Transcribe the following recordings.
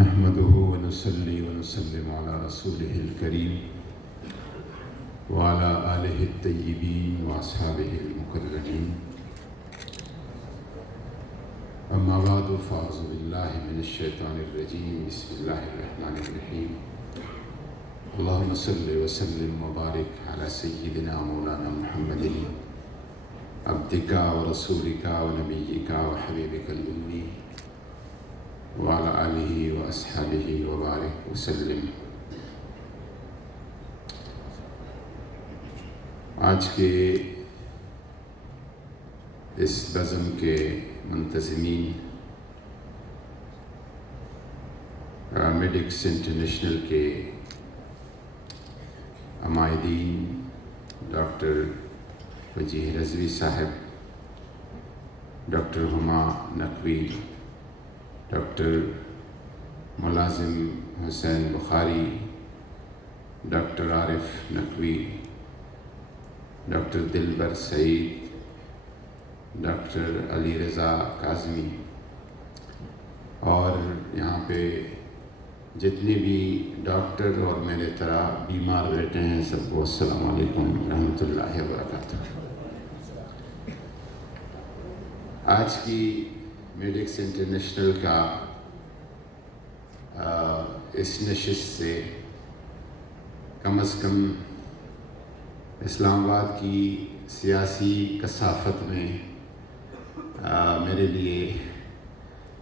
نحمده ونصلي ونسلم على رسوله الكريم وعلى آله الطيبين وأصحابه المكرمين. أما بعد فأعوذ بالله من الشيطان الرجيم. بسم الله الرحمن الرحيم. اللهم صل وسلم وبارك على سيدنا مولانا محمد عبدك ورسولك ونبيك وحبيبك الأمي وعلى آله وأصحابه وبارك وسلم. آج کے اس بزم کے منتظمین میڈکس انٹرنیشنل کے عمائدین ڈاکٹر وجیح رضوی صاحب، ڈاکٹر ہما نقوی، ڈاکٹر ملازم حسین بخاری، ڈاکٹر عارف نقوی، ڈاکٹر دلبر سعید، ڈاکٹر علی رضا کاظمی، اور یہاں پہ جتنے بھی ڈاکٹر اور میرے طرح بیمار بیٹھے ہیں سب کو السلام علیکم ورحمۃ اللہ وبرکاتہ. آج کی میڈکس انٹرنیشنل کا اس نشست سے کم از کم اسلام آباد کی سیاسی کثافت میں میرے لیے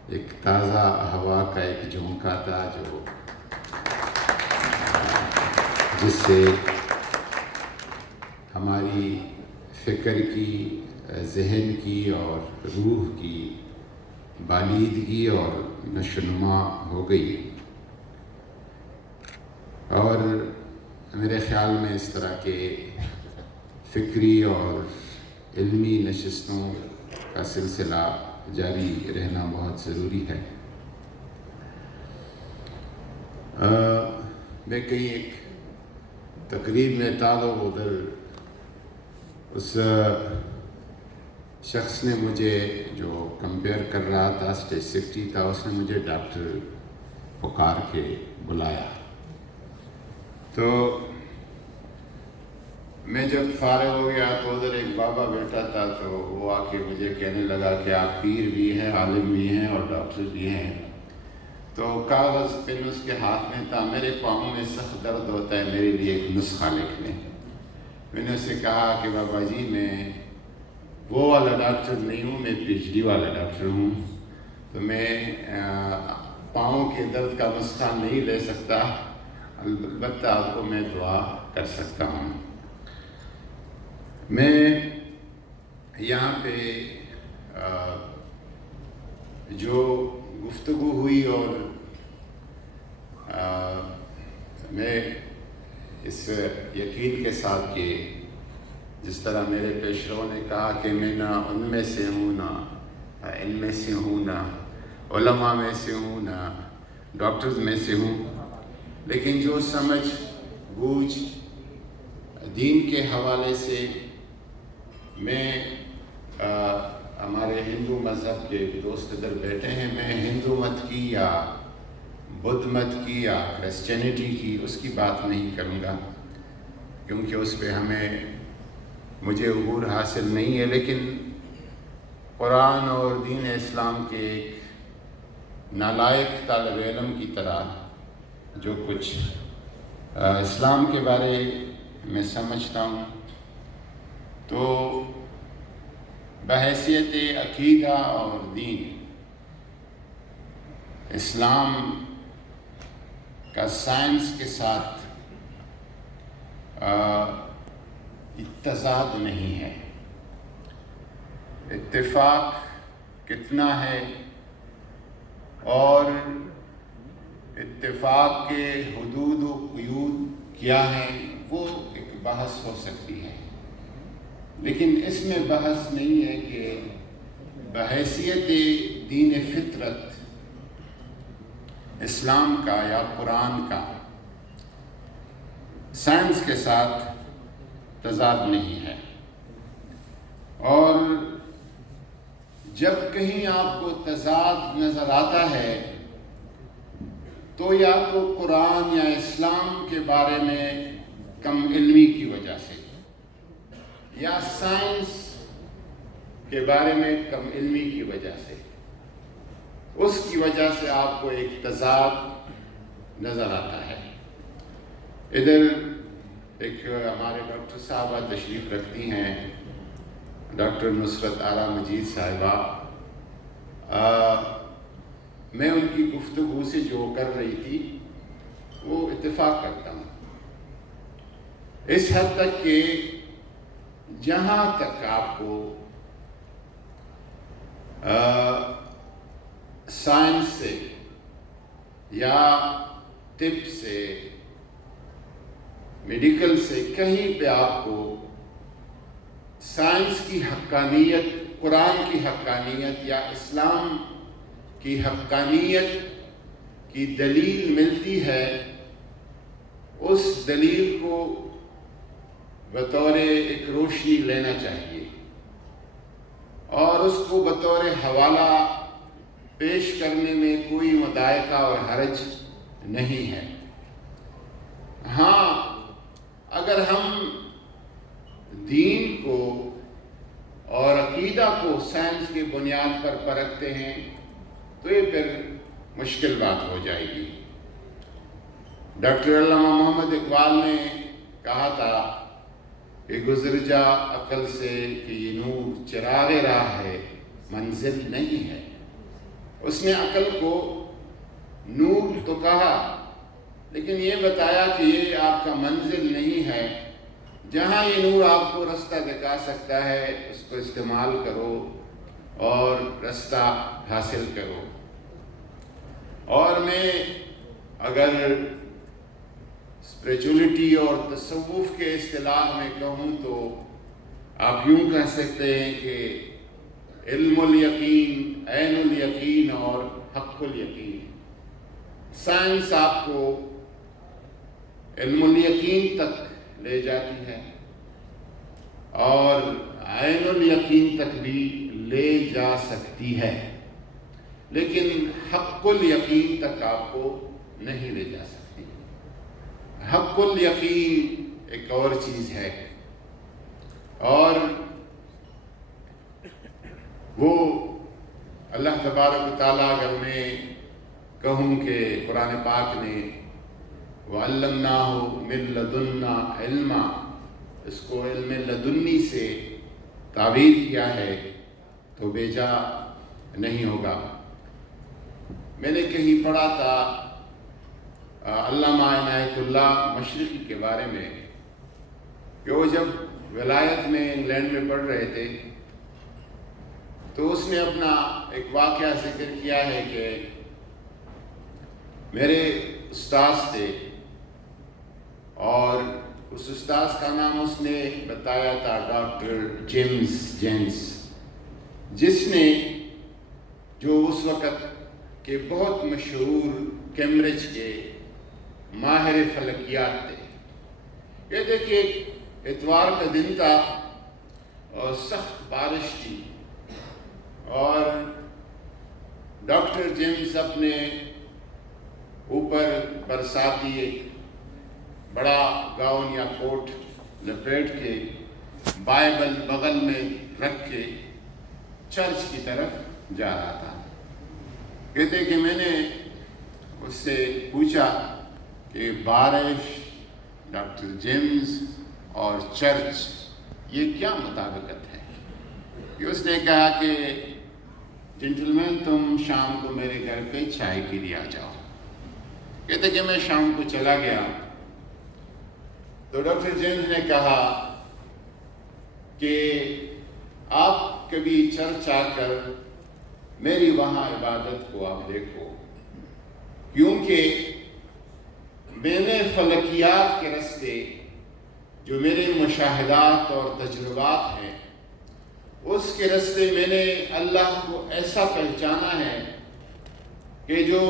ایک تازہ ہوا کا ایک جھونکا تھا جس سے ہماری فکر کی، ذہن کی اور روح کی بالیدگی اور نشوونما ہو گئی. اور میرے خیال میں اس طرح کے فکری اور علمی نشستوں کا سلسلہ جاری رہنا بہت ضروری ہے. میں کہیں ایک تقریب میں تھا تو ادھر اس شخص نے مجھے جو کمپیئر کر رہا تھا، اسٹیج سیکرٹری تھا، اس نے مجھے ڈاکٹر پکار کے بلایا. تو میں جب فارغ ہو گیا تو ادھر ایک بابا بیٹھا تھا، تو وہ آ کے مجھے کہنے لگا کہ آپ پیر بھی ہیں، عالم بھی ہیں اور ڈاکٹر بھی ہیں. تو کاغذ پین اس کے ہاتھ میں تھا. میرے پاؤں میں سخت درد ہوتا ہے، میرے لیے ایک نسخہ لکھ لیں. میں نے اسے کہا کہ بابا جی میں وہ والا ڈاکٹر نہیں ہوں، میں پی ایچ ڈی والا ڈاکٹر ہوں، تو میں پاؤں کے درد کا نسخہ نہیں لے سکتا، البتہ آپ کو میں دعا کر سکتا ہوں. میں یہاں پہ جو گفتگو ہوئی اور میں اس یقین کے ساتھ کہ جس طرح میرے پیشروں نے کہا کہ میں نہ ان میں سے ہوں، نہ ان میں سے ہوں، نہ علماء میں سے ہوں، نہ ڈاکٹرز میں سے ہوں، لیکن جو سمجھ بوجھ دین کے حوالے سے میں ہمارے ہندو مذہب کے دوست ادھر بیٹھے ہیں، میں ہندو مت کی یا بدھ مت کی یا کرسچینٹی کی اس کی بات نہیں کروں گا، کیونکہ اس پہ مجھے عبور حاصل نہیں ہے. لیکن قرآن اور دین اسلام کے ایک نالائق طالب علم کی طرح جو کچھ اسلام کے بارے میں سمجھتا ہوں، تو بحیثیت عقیدہ اور دین اسلام کا سائنس کے ساتھ تضاد نہیں ہے. اتفاق کتنا ہے اور اتفاق کے حدود و قیود کیا ہیں وہ ایک بحث ہو سکتی ہے، لیکن اس میں بحث نہیں ہے کہ بحیثیت دین فطرت اسلام کا یا قرآن کا سائنس کے ساتھ تضاد نہیں ہے. اور جب کہیں آپ کو تضاد نظر آتا ہے تو یا تو قرآن یا اسلام کے بارے میں کم علمی کی وجہ سے، یا سائنس کے بارے میں کم علمی کی وجہ سے، اس کی وجہ سے آپ کو ایک تضاد نظر آتا ہے۔ ادھر ایک ہمارے ڈاکٹر صاحبہ تشریف رکھتی ہیں، ڈاکٹر نصرت آرا مجید صاحبہ، میں ان کی گفتگو سے جو کر رہی تھی وہ اتفاق کرتا ہوں، اس حد تک کہ جہاں تک آپ کو سائنس سے یا طب سے، میڈیکل سے، کہیں پہ آپ کو سائنس کی حقانیت، قرآن کی حقانیت یا اسلام کی حقانیت کی دلیل ملتی ہے، اس دلیل کو بطور ایک روشنی لینا چاہیے اور اس کو بطور حوالہ پیش کرنے میں کوئی مضائقہ اور حرج نہیں ہے۔ ہاں، اگر ہم دین کو اور عقیدہ کو سائنس کی بنیاد پر پرکھتے ہیں تو یہ پھر مشکل بات ہو جائے گی۔ ڈاکٹر علامہ محمد اقبال نے کہا تھا کہ گزر جا عقل سے کہ یہ نور چراغ راہ ہے، منزل نہیں ہے۔ اس نے عقل کو نور تو کہا، لیکن یہ بتایا کہ یہ آپ کا منزل نہیں ہے، جہاں یہ نور آپ کو رستہ دکھا سکتا ہے اس کو استعمال کرو اور رستہ حاصل کرو۔ اور میں اگر اسپریچولیٹی اور تصوف کے اصطلاح میں کہوں تو آپ یوں کہہ سکتے ہیں کہ علم الیقین، عین الیقین اور حق الیقین۔ سائنس آپ کو علم الیقین تک لے جاتی ہے اور عین الیقین تک بھی لے جا سکتی ہے، لیکن حق الیقین تک آپ کو نہیں لے جا سکتی۔ حق الیقین ایک اور چیز ہے، اور وہ اللہ تبارک و تعالیٰ، اگر میں کہوں کہ قرآن پاک نے وَعَلَّمْنَاهُ مِن لَدُنَّا عِلْمًا، اس کو علم لدنی سے تعبیر کیا ہے تو بے جا نہیں ہوگا۔ میں نے کہیں پڑھا تھا علامہ عنایت اللہ مشرقی کے بارے میں کہ وہ جب ولایت میں انگلینڈ میں پڑھ رہے تھے تو اس نے اپنا ایک واقعہ ذکر کیا ہے کہ میرے استاذ تھے اور اس استاذ کا نام اس نے بتایا تھا ڈاکٹر جیمز جینس، جس نے جو اس وقت کے بہت مشہور کیمبرج کے ماہر فلکیات تھے۔ کہتے کہ اتوار کا دن تھا اور سخت بارش تھی اور ڈاکٹر جیمز اپنے اوپر برساتی ایک بڑا گاؤن یا کوٹ لپیٹ کے بائبل بغل میں رکھ کے چرچ کی طرف جا رہا تھا۔ کہتے کہ میں نے اس سے پوچھا کہ بارش، ڈاکٹر جیمز اور چرچ، یہ کیا مطابقت ہے؟ کہ اس نے کہا کہ جنٹلمین، تم شام کو میرے گھر پہ چائے کے لیے آ جاؤ۔ کہتے کہ میں شام کو چلا گیا تو ڈاکٹر جیمز نے کہا کہ آپ کبھی چرچ آ کر میری وہاں عبادت کو آپ دیکھو، کیونکہ میں نے فلکیات کے راستے، جو میرے مشاہدات اور تجربات ہیں، اس کے راستے میں نے اللہ کو ایسا پہچانا ہے کہ جو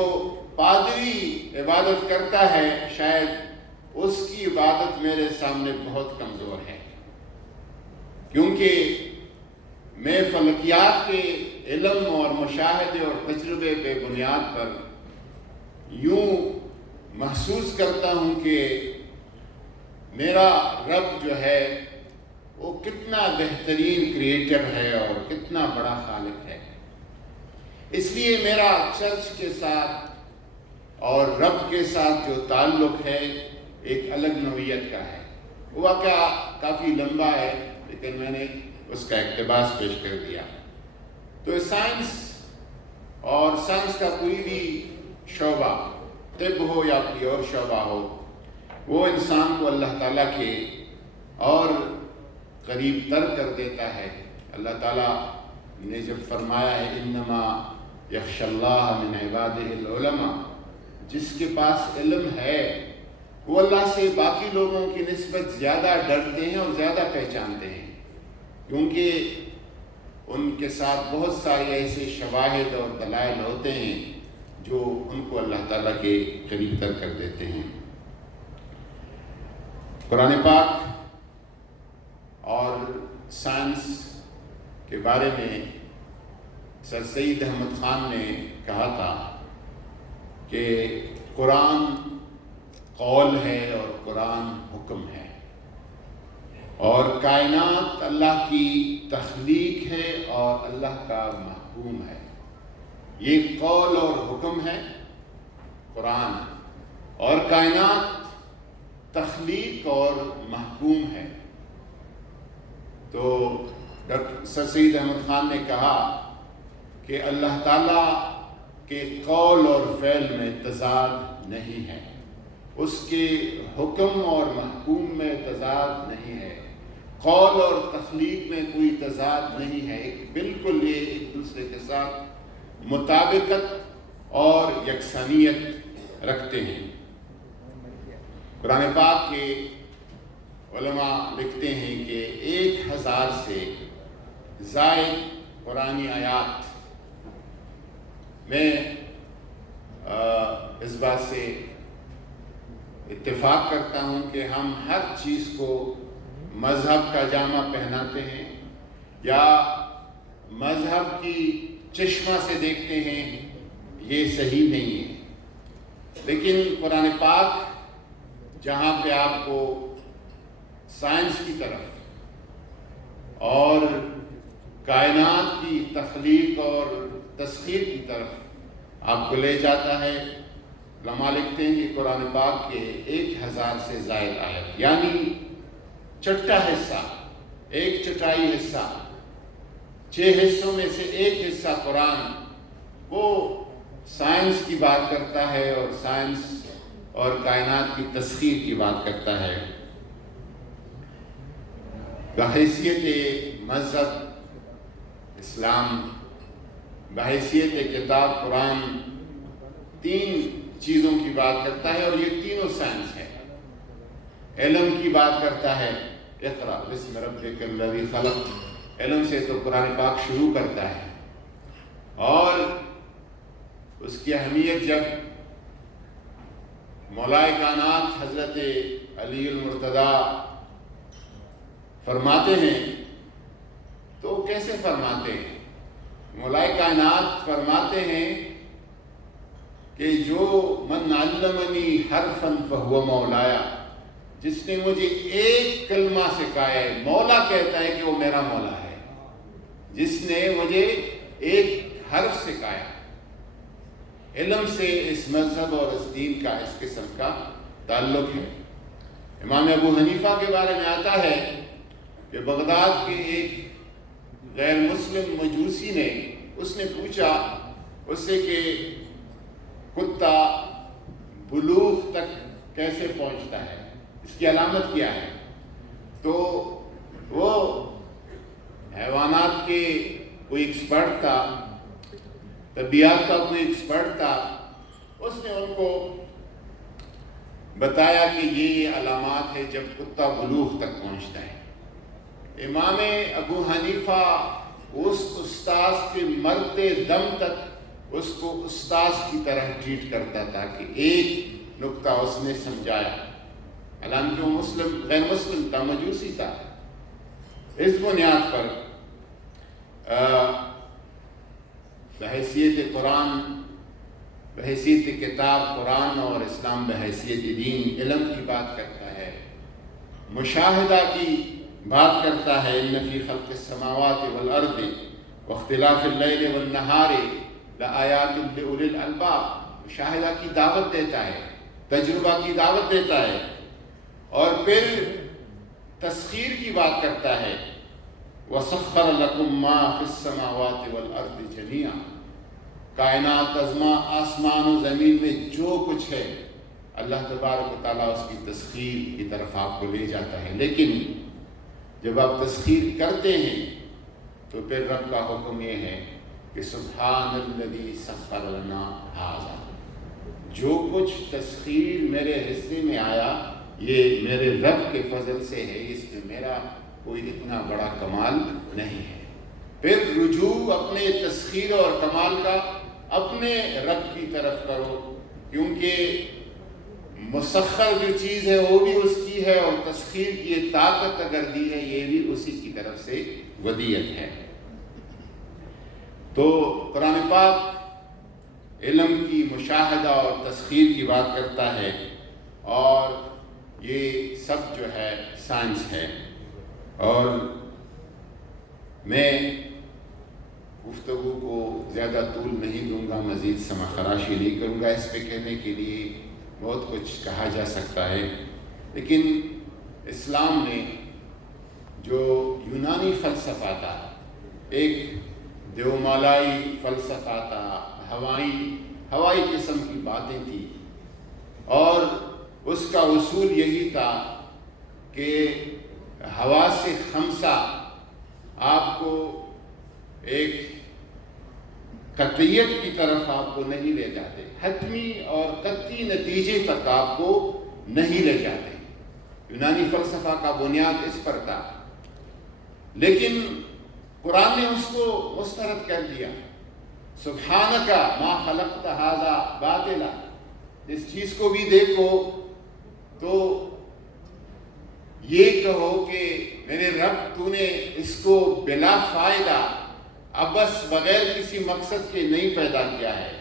پادری عبادت کرتا ہے شاید اس کی عبادت میرے سامنے بہت کمزور ہے، کیونکہ میں فلکیات کے علم اور مشاہدے اور تجربے پہ بنیاد پر یوں محسوس کرتا ہوں کہ میرا رب جو ہے وہ کتنا بہترین کریٹر ہے اور کتنا بڑا خالق ہے۔ اس لیے میرا چرچ کے ساتھ اور رب کے ساتھ جو تعلق ہے ایک الگ نوعیت کا ہے۔ وہ واقعہ کافی لمبا ہے لیکن میں نے اس کا اقتباس پیش کر دیا۔ تو سائنس اور سائنس کا کوئی بھی شعبہ، طب ہو یا کوئی اور شعبہ ہو، وہ انسان کو اللہ تعالیٰ کے اور قریب تر کر دیتا ہے۔ اللہ تعالیٰ نے جب فرمایا ہے انما یخشی اللہ من عبادہ العلماء، جس کے پاس علم ہے وہ اللہ سے باقی لوگوں کی نسبت زیادہ ڈرتے ہیں اور زیادہ پہچانتے ہیں، کیونکہ ان کے ساتھ بہت سارے ایسے شواہد اور دلائل ہوتے ہیں جو ان کو اللہ تعالیٰ کے قریب تر کر دیتے ہیں۔ قرآن پاک اور سائنس کے بارے میں سر سید احمد خان نے کہا تھا کہ قرآن قول ہے اور قرآن حکم ہے، اور کائنات اللہ کی تخلیق ہے اور اللہ کا محکوم ہے۔ یہ قول اور حکم ہے قرآن، اور کائنات تخلیق اور محکوم ہے۔ تو ڈاکٹر سر سید احمد خان نے کہا کہ اللہ تعالیٰ کے قول اور فعل میں تضاد نہیں ہے، اس کے حکم اور محکوم میں تضاد نہیں ہے، قول اور تخلیق میں کوئی تضاد نہیں ہے، ایک بالکل یہ ایک دوسرے کے ساتھ مطابقت اور یکسانیت رکھتے ہیں۔ قرآن پاک کے علماء لکھتے ہیں کہ 1000 سے زائد قرآنی آیات میں اس بات سے اتفاق کرتا ہوں کہ ہم ہر چیز کو مذہب کا جامہ پہناتے ہیں یا مذہب کی چشمہ سے دیکھتے ہیں، یہ صحیح نہیں ہے۔ لیکن قرآن پاک جہاں پہ آپ کو سائنس کی طرف اور کائنات کی تخلیق اور تسخیر کی طرف آپ کو لے جاتا ہے، علماء لکھتے ہیں کہ قرآن پاک کے 1000 سے زائد آیت، یعنی چھٹا حصہ، ایک چٹائی حصہ، 6 حصوں میں سے ایک حصہ قرآن وہ سائنس کی بات کرتا ہے اور سائنس اور کائنات کی تسخیر کی بات کرتا ہے۔ بحیثیت مذہب اسلام، بحیثیت کتاب قرآن 3 چیزوں کی بات کرتا ہے، اور یہ تینوں سائنس ہے۔ علم کی بات کرتا ہے، اقرأ بسم ربک الذی خلق، علم سے تو قرآن پاک شروع کرتا ہے، اور اس کی اہمیت جب مولائے کائنات حضرت علی المرتضیٰ فرماتے ہیں تو کیسے فرماتے ہیں؟ مولائے کائنات فرماتے ہیں کہ جو من علمنی حرفا فہو مولایا، جس نے مجھے ایک کلمہ سکھایا ہے، مولا کہتا ہے کہ وہ میرا مولا ہے، جس نے مجھے ایک حرف سکھایا۔ علم سے اس مذہب اور اس دین کا اس قسم کا تعلق ہے۔ امام ابو حنیفہ کے بارے میں آتا ہے کہ بغداد کے ایک غیر مسلم مجوسی نے اس نے پوچھا اس سے کہ کتا بلوغ تک کیسے پہنچتا ہے، اس کی علامت کیا ہے؟ تو وہ حیوانات کے کوئی ایکسپرٹ تھا، طبیعت کا کوئی ایکسپرٹ تھا، اس نے ان کو بتایا کہ یہ علامات ہے جب کتا بلوغ تک پہنچتا ہے۔ امام ابو حنیفہ اس استاذ کے مرتے دم تک اس کو استاذ کی طرح ٹریٹ کرتا تھا کہ ایک نقطہ اس نے سمجھایا، حالانکہ وہ غیر مسلم تھا، مجوسی تھا۔ اس بنیاد پر بحیثیت قرآن بحیثیت کتاب قرآن اور اسلام بحیثیت دین علم کی بات کرتا ہے، مشاہدہ کی بات کرتا ہے، ان فی خلق السماوات والارض واختلاف اللیل والنہار لآیات لأولی الالباب، مشاہدہ کی دعوت دیتا ہے، تجربہ کی دعوت دیتا ہے، اور پھر تسخیر کی بات کرتا ہے، وَسَخَّرَ لَكُم مَّا فِي السَّمَاوَاتِ وَالْأَرْضِ جَمِيعًا، کائنات عظمہ آسمان و زمین میں جو کچھ ہے اللہ تبارک و تعالیٰ اس کی تسخیر کی طرف آپ کو لے جاتا ہے۔ لیکن جب آپ تسخیر کرتے ہیں تو پھر رب کا حکم یہ ہے کہ سبحان الذی سخر لنا ھذا، جو کچھ تسخیر میرے حصے میں آیا یہ میرے رب کے فضل سے ہے، اس میں میرا کوئی اتنا بڑا کمال نہیں ہے۔ پھر رجوع اپنے تسخیر اور کمال کا اپنے رب کی طرف کرو، کیونکہ مسخر جو چیز ہے وہ بھی اس کی ہے، اور تسخیر کی یہ طاقت اگر دی ہے یہ بھی اسی کی طرف سے ودیعت ہے۔ تو قرآن پاک علم کی مشاہدہ اور تسخیر کی بات کرتا ہے، اور یہ سب جو ہے سائنس ہے۔ اور میں گفتگو کو زیادہ طول نہیں دوں گا، مزید سمع خراشی نہیں کروں گا، اس پہ کہنے کے لیے بہت کچھ کہا جا سکتا ہے، لیکن اسلام نے جو یونانی فلسفہ تھا، ایک دیومالائی فلسفہ تھا، ہوائی قسم کی باتیں تھیں، اور اس کا اصول یہی تھا کہ حواس خمسہ آپ کو ایک قطعیت کی طرف آپ کو نہیں لے جاتے، حتمی اور قطعی نتیجے تک آپ کو نہیں لے جاتے۔ یونانی فلسفہ کا بنیاد اس پر تھا، لیکن قرآن نے اس کو مسترد کر دیا۔ سبحانک ما خلقت ھذا باطلا، اس چیز کو بھی دیکھو تو یہ کہو کہ میرے رب تو نے اس کو بلا فائدہ ابس بغیر کسی مقصد کے نہیں پیدا کیا ہے،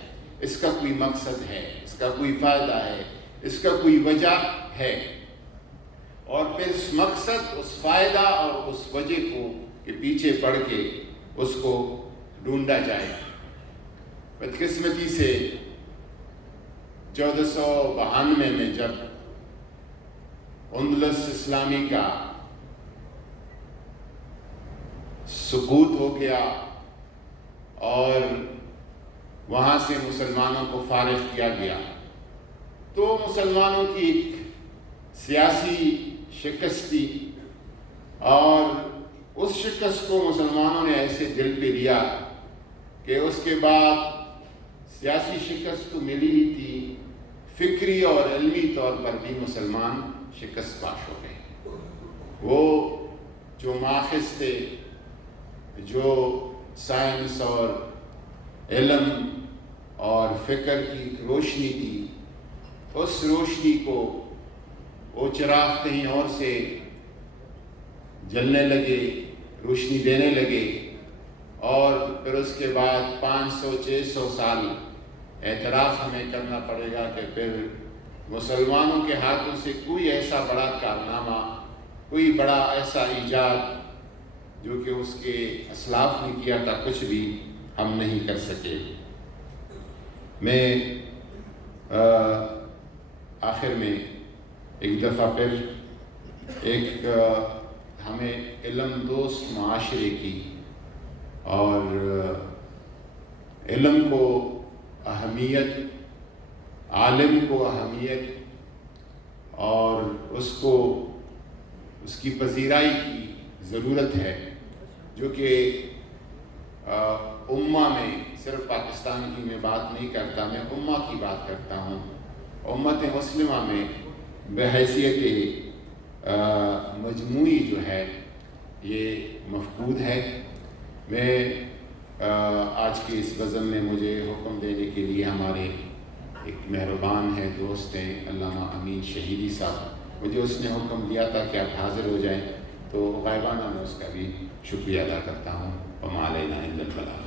اس کا کوئی مقصد ہے، اس کا کوئی فائدہ ہے، اس کا کوئی وجہ ہے، اور پھر اس مقصد، اس فائدہ اور اس وجہ کو کہ پیچھے پڑ کے اس کو ڈھونڈا جائے۔ بدقسمتی سے 1492 میں جب اندلس اسلامی کا سقوط ہو گیا اور وہاں سے مسلمانوں کو فارغ کیا گیا، تو مسلمانوں کی ایک سیاسی شکست تھی، اور اس شکست کو مسلمانوں نے ایسے دل پہ لیا کہ اس کے بعد سیاسی شکست تو ملی ہی تھی، فکری اور علمی طور پر بھی مسلمان شکست پاش ہو گئے۔ وہ جو ماخذ تھے، جو سائنس اور علم اور فکر کی ایک روشنی تھی، اس روشنی کو وہ چراغ کہیں اور سے جلنے لگے، روشنی دینے لگے، اور پھر اس کے بعد 500-600 سال اعتراف ہمیں کرنا پڑے گا کہ پھر مسلمانوں کے ہاتھوں سے کوئی ایسا بڑا کارنامہ، کوئی بڑا ایسا ایجاد جو کہ اس کے اسلاف نے کیا تھا، کچھ بھی ہم نہیں کر سکے۔ میں آخر میں ایک دفعہ پھر ایک ہمیں علم دوست معاشرے کی اور علم کو اہمیت، عالم کو اہمیت اور اس کی پذیرائی کی ضرورت ہے، جو کہ امہ میں، صرف پاکستان کی میں بات نہیں کرتا، میں امہ کی بات کرتا ہوں، امت مسلمہ میں بحیثیت مجموعی جو ہے یہ مفقود ہے۔ میں آج کے اس بزم میں مجھے حکم دینے کے لیے ہمارے ایک مہربان ہے، دوست ہیں، علامہ امین شہیدی صاحب، مجھے اس نے حکم دیا تھا کہ آپ حاضر ہو جائیں، تو غائبانہ میں اس کا بھی شکریہ ادا کرتا ہوں۔ وما علینا الا البلاغ۔